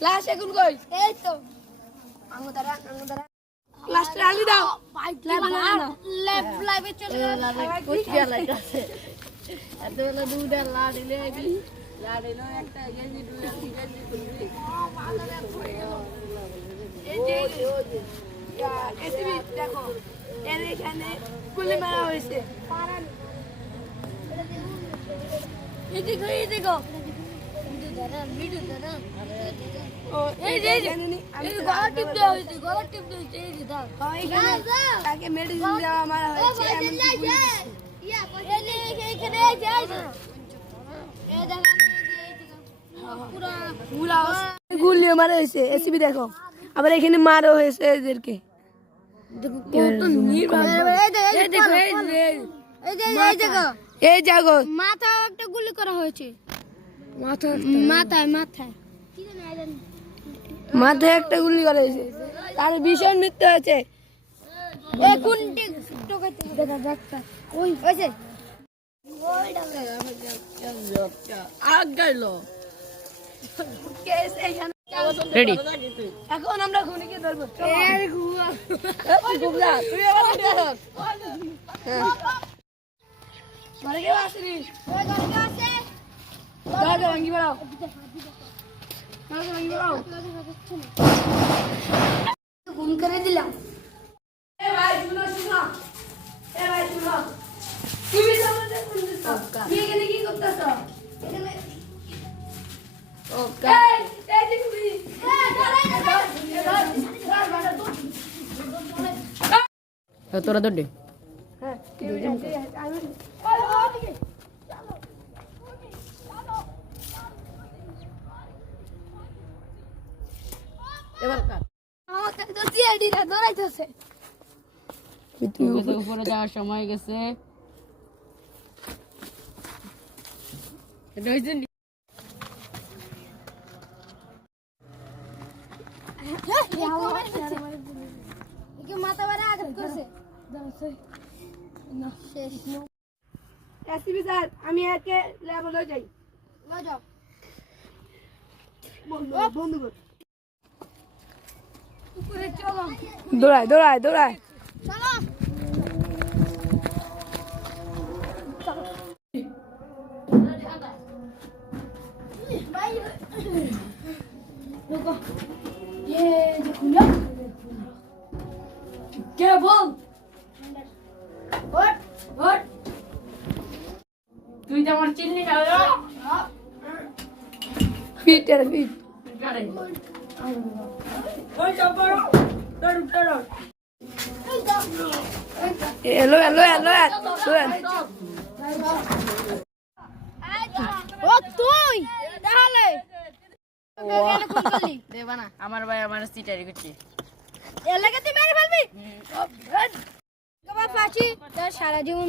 Class এখন কই? এই তো আঙ্গু দাঁড়া ক্লাসটা আলি দাও লাইভে চলে গেল কোচিয়া লাগাছে এতবেলা দুটা লাড়িলে লাড়িলো একটা গেঞ্জি দুটা গেঞ্জি খুলবি এই যে এসবি দেখো এর এখানে গুলি মারা হয়েছে এই দেখো ভিডিও দাঁড়া এই যে এই গলা টিপ দেওয়া হয়েছে এই যে দাও তাকে মেডিসিন দেওয়া মারা হয়েছে এখানে গুলি মারা হয়েছে এসিবি দেখো আবার এখানে মারও হয়েছে এদেরকে এই জায়গা মাথা একটা গুলি করা হয়েছে মাথায় একটা গুলি করা হয়েছে তার ভীষণ মৃত্যু হয়েছে এখন আমরা খুনিকে ধরবো ঘরে কেউ আসিস ভাঙ্গি বেড়াও ঘুম করে দিলাম কি করতেছ তোরা দৌড়ে উপরে যাওয়ার সময় গেছে মাথা বাড়া আঘাত করছে আমি একে লেভেলে যাই বন্ধু দৌড়ায় চলো কে বল তুই তো আমার চিল্লি খাওয়া ফিট এলো ও তুই তাহলে দেবা না আমার ভাই আমার সিটারি করছে এলাকাতে মেরে ফেলবি সারা জীবন